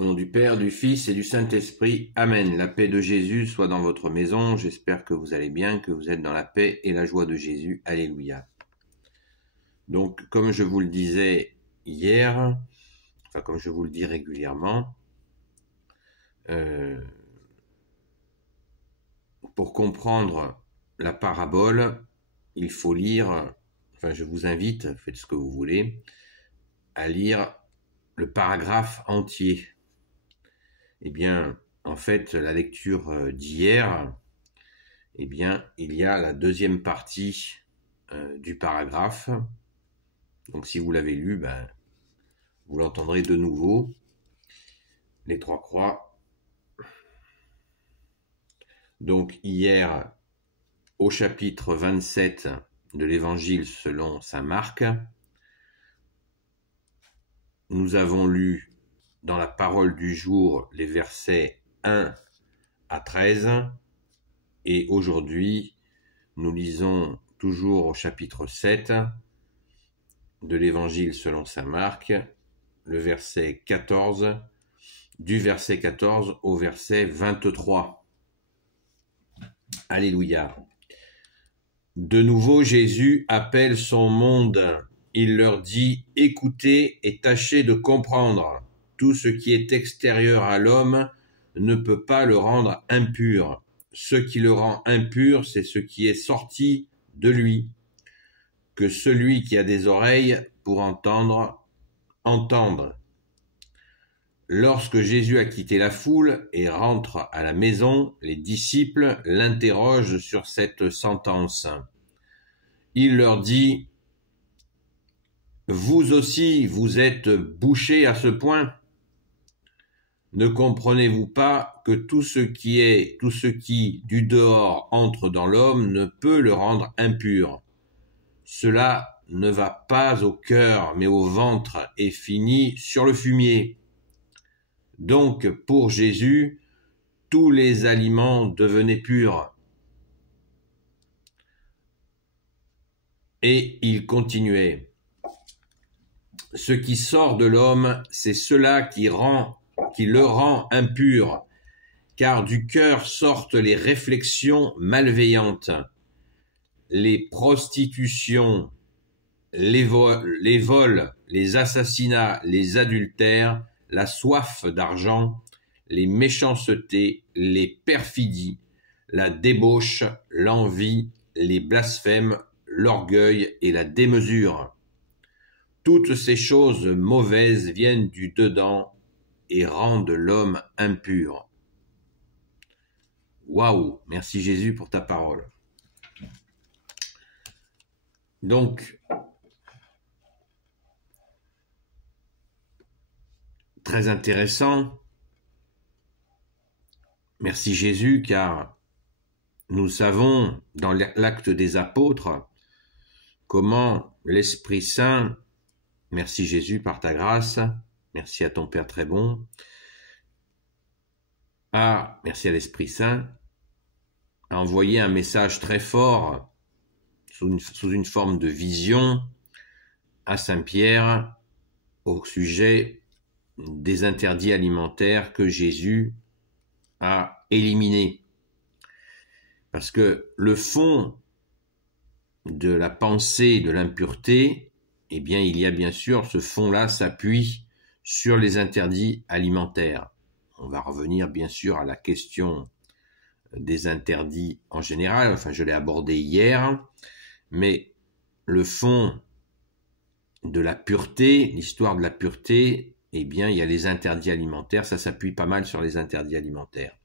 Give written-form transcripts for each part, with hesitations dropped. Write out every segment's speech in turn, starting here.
Au nom du Père, du Fils et du Saint-Esprit. Amen. La paix de Jésus soit dans votre maison. J'espère que vous allez bien, que vous êtes dans la paix et la joie de Jésus. Alléluia. Donc, comme je vous le disais hier, enfin comme je vous le dis régulièrement, pour comprendre la parabole, il faut lire, enfin je vous invite, faites ce que vous voulez, à lire le paragraphe entier. Eh bien, en fait, la lecture d'hier, eh bien, il y a la deuxième partie du paragraphe. Donc, si vous l'avez lu, vous l'entendrez de nouveau. Les trois croix. Donc, hier, au chapitre 27 de l'Évangile selon saint Marc, nous avons lu dans la parole du jour les versets 1 à 13 et aujourd'hui nous lisons toujours au chapitre 7 de l'évangile selon saint Marc le verset 14, du verset 14 au verset 23. Alléluia. De nouveau Jésus appelle son monde. Il leur dit « Écoutez et tâchez de comprendre. Tout ce qui est extérieur à l'homme ne peut pas le rendre impur. Ce qui le rend impur, c'est ce qui est sorti de lui. Que celui qui a des oreilles pour entendre, entende. » Lorsque Jésus a quitté la foule et rentre à la maison, les disciples l'interrogent sur cette sentence. Il leur dit « Vous aussi, vous êtes bouchés à ce point ? Ne comprenez-vous pas que tout ce qui du dehors entre dans l'homme ne peut le rendre impur? Cela ne va pas au cœur, mais au ventre et finit sur le fumier. » Donc, pour Jésus, tous les aliments devenaient purs. Et il continuait. Ce qui sort de l'homme, c'est cela qui le rend impur, car du cœur sortent les réflexions malveillantes, les prostitutions, les vols, les assassinats, les adultères, la soif d'argent, les méchancetés, les perfidies, la débauche, l'envie, les blasphèmes, l'orgueil et la démesure. Toutes ces choses mauvaises viennent du dedans et rendent l'homme impur. Waouh! Merci Jésus pour ta parole. Donc, très intéressant. Merci Jésus, car nous savons dans l'acte des apôtres comment l'Esprit Saint, merci Jésus par ta grâce, merci à ton Père très bon, merci à l'Esprit Saint, a envoyé un message très fort sous une forme de vision à Saint Pierre au sujet des interdits alimentaires que Jésus a éliminés. Parce que le fond de la pensée de l'impureté, eh bien, il y a bien sûr, ce fond-là s'appuie sur les interdits alimentaires. On va revenir bien sûr à la question des interdits en général, enfin je l'ai abordé hier, mais le fond de la pureté, l'histoire de la pureté, eh bien, il y a les interdits alimentaires, ça s'appuie pas mal sur les interdits alimentaires.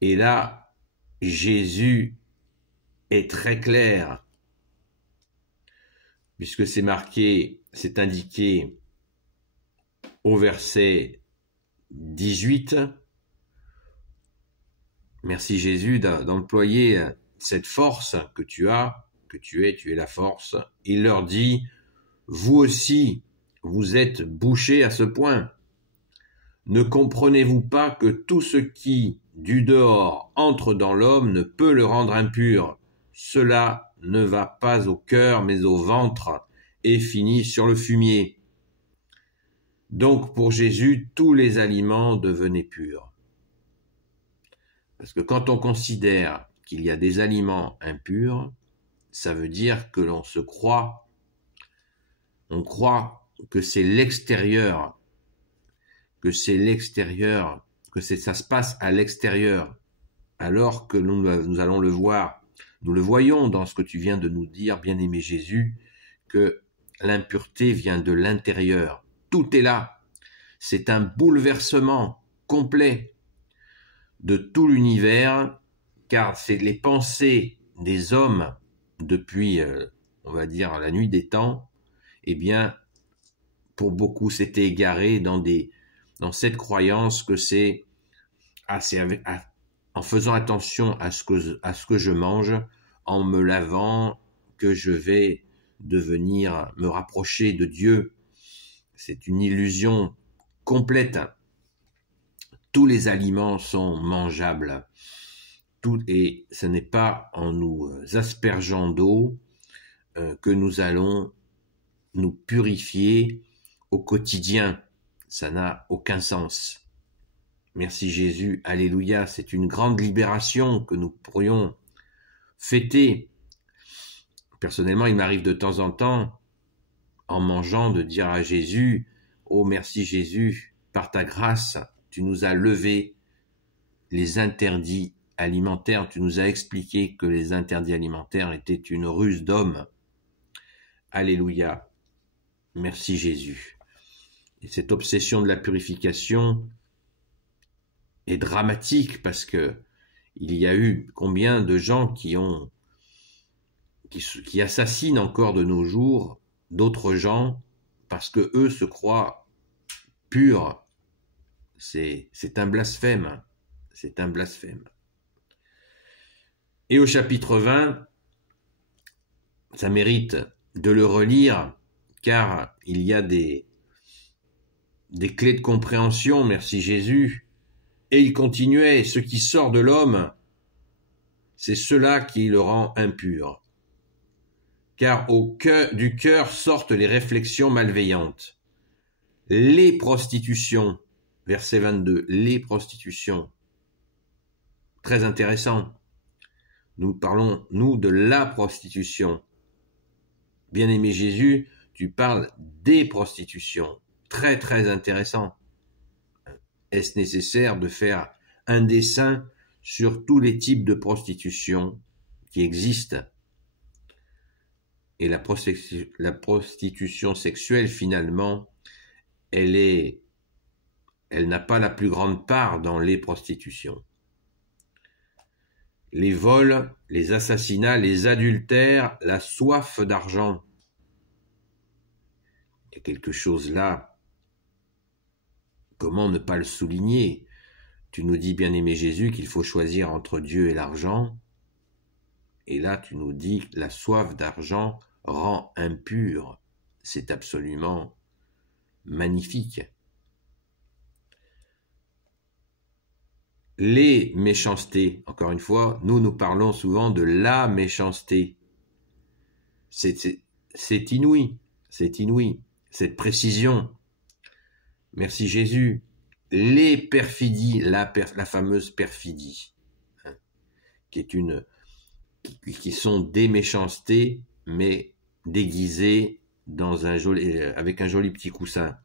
Et là, Jésus est très clair, puisque c'est marqué, c'est indiqué au verset 18. Merci Jésus d'employer cette force que tu es la force. Il leur dit, vous aussi, vous êtes bouchés à ce point. Ne comprenez-vous pas que tout ce qui, du dehors, entre dans l'homme ne peut le rendre impur? Cela ne va pas au cœur, mais au ventre, et finit sur le fumier. Donc pour Jésus, tous les aliments devenaient purs. Parce que quand on considère qu'il y a des aliments impurs, ça veut dire que l'on croit que c'est l'extérieur, que ça se passe à l'extérieur, alors que nous allons le voir, nous le voyons dans ce que tu viens de nous dire, bien-aimé Jésus, que l'impureté vient de l'intérieur. Tout est là. C'est un bouleversement complet de tout l'univers, car c'est les pensées des hommes depuis, on va dire, la nuit des temps, eh bien, pour beaucoup, s'étaient égarés dans cette croyance que c'est en faisant attention à ce que je mange, en me lavant, que je vais devenir, me rapprocher de Dieu. C'est une illusion complète. Tous les aliments sont mangeables. Et ce n'est pas en nous aspergeant d'eau que nous allons nous purifier au quotidien. Ça n'a aucun sens. Merci Jésus, alléluia, c'est une grande libération que nous pourrions fêter. Personnellement, il m'arrive de temps en temps, en mangeant, de dire à Jésus, oh merci Jésus, par ta grâce, tu nous as levé les interdits alimentaires, tu nous as expliqué que les interdits alimentaires étaient une ruse d'homme. Alléluia, merci Jésus. Et cette obsession de la purification est dramatique parce que il y a eu combien de gens qui assassinent encore de nos jours d'autres gens parce que eux se croient purs. C'est un blasphème. C'est un blasphème. Et au chapitre 20, ça mérite de le relire car il y a des clés de compréhension, merci Jésus. Et il continuait, ce qui sort de l'homme, c'est cela qui le rend impur. Car du cœur sortent les réflexions malveillantes. Les prostitutions, verset 22, les prostitutions. Très intéressant. Nous parlons, nous, de la prostitution. Bien-aimé Jésus, tu parles des prostitutions. Très, très intéressant. Est-ce nécessaire de faire un dessin sur tous les types de prostitution qui existent? Et la prostitution sexuelle, finalement, elle n'a pas la plus grande part dans les prostitutions. Les vols, les assassinats, les adultères, la soif d'argent. Il y a quelque chose là. Comment ne pas le souligner? Tu nous dis, bien-aimé Jésus, qu'il faut choisir entre Dieu et l'argent. Et là, tu nous dis que la soif d'argent rend impur. C'est absolument magnifique. Les méchancetés, encore une fois, nous parlons souvent de la méchanceté. C'est inouï, cette précision. Merci Jésus. Les perfidies, la fameuse perfidie, hein, qui sont des méchancetés, mais déguisées avec un joli petit coussin.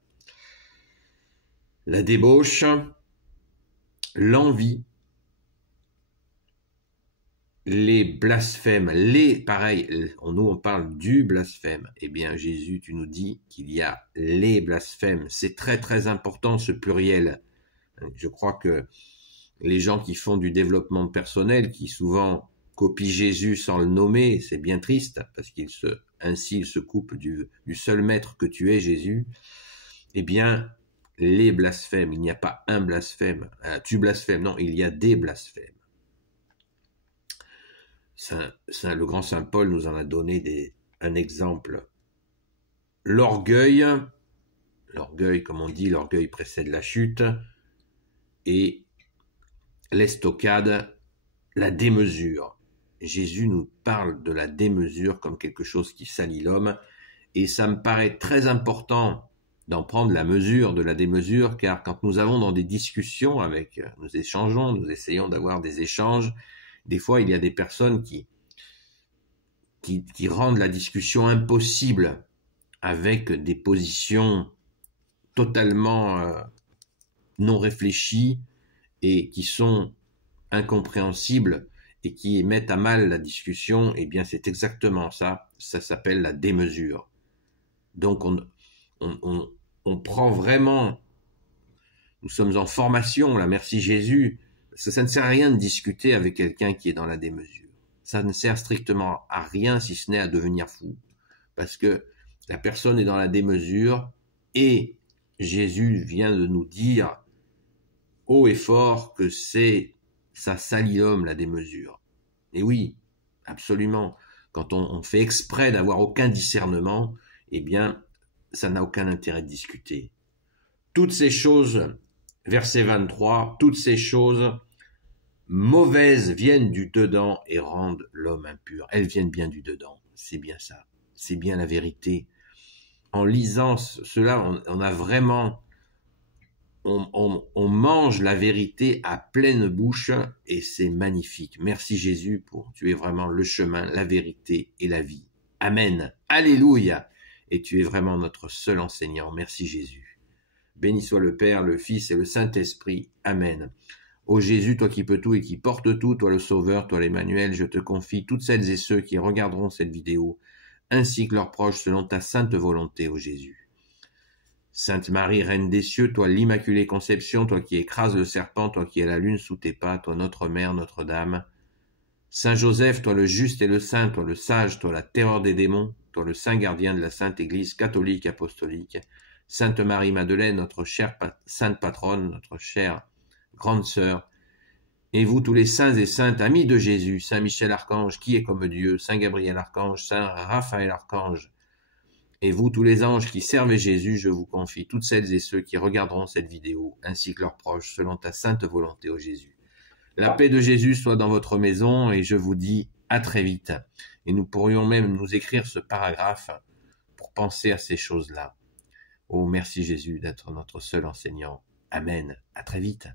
La débauche, l'envie, les blasphèmes, nous on parle du blasphème. Eh bien Jésus, tu nous dis qu'il y a les blasphèmes. C'est très très important ce pluriel. Je crois que les gens qui font du développement personnel, qui souvent copient Jésus sans le nommer, c'est bien triste, parce ainsi ils se coupent du seul maître que tu es, Jésus. Eh bien, les blasphèmes, il n'y a pas un blasphème, tu blasphèmes, non, il y a des blasphèmes. Le grand Saint Paul nous en a donné un exemple. L'orgueil, comme on dit, l'orgueil précède la chute, et l'estocade, la démesure. Jésus nous parle de la démesure comme quelque chose qui salit l'homme, et ça me paraît très important d'en prendre la mesure de la démesure, car quand nous avons dans des discussions avec, nous échangeons, nous essayons d'avoir des échanges, des fois il y a des personnes qui rendent la discussion impossible avec des positions totalement non réfléchies et qui sont incompréhensibles et qui mettent à mal la discussion. Eh bien, c'est exactement ça. Ça s'appelle la démesure. Donc, on prend vraiment... Nous sommes en formation, là, merci Jésus, parce que ça ne sert à rien de discuter avec quelqu'un qui est dans la démesure. Ça ne sert strictement à rien, si ce n'est à devenir fou. Parce que la personne est dans la démesure et Jésus vient de nous dire haut et fort que ça salit l'homme, la démesure. Et oui, absolument. Quand on fait exprès d'avoir aucun discernement, eh bien, ça n'a aucun intérêt de discuter. Toutes ces choses, verset 23, toutes ces choses mauvaises viennent du dedans et rendent l'homme impur. Elles viennent bien du dedans, c'est bien ça. C'est bien la vérité. En lisant cela, on a vraiment... On mange la vérité à pleine bouche et c'est magnifique. Merci Jésus pour tu es vraiment le chemin, la vérité et la vie. Amen. Alléluia. Et tu es vraiment notre seul enseignant. Merci Jésus. Béni soit le Père, le Fils et le Saint-Esprit. Amen. Ô Jésus, toi qui peux tout et qui portes tout, toi le Sauveur, toi l'Emmanuel, je te confie toutes celles et ceux qui regarderont cette vidéo, ainsi que leurs proches selon ta sainte volonté, ô Jésus. Sainte Marie, Reine des cieux, toi l'Immaculée Conception, toi qui écrases le serpent, toi qui as la lune sous tes pas, toi notre Mère, Notre-Dame. Saint Joseph, toi le juste et le saint, toi le sage, toi la terreur des démons, toi le saint gardien de la Sainte Église catholique apostolique. Sainte Marie-Madeleine, notre chère sainte patronne, notre chère grande sœur. Et vous tous les saints et saintes, amis de Jésus, Saint Michel Archange, qui est comme Dieu, Saint Gabriel Archange, Saint Raphaël Archange, et vous, tous les anges qui servent Jésus, je vous confie toutes celles et ceux qui regarderont cette vidéo, ainsi que leurs proches, selon ta sainte volonté, ô Jésus. La paix de Jésus soit dans votre maison, et je vous dis à très vite. Et nous pourrions même nous écrire ce paragraphe pour penser à ces choses-là. Oh, merci Jésus d'être notre seul enseignant. Amen. À très vite.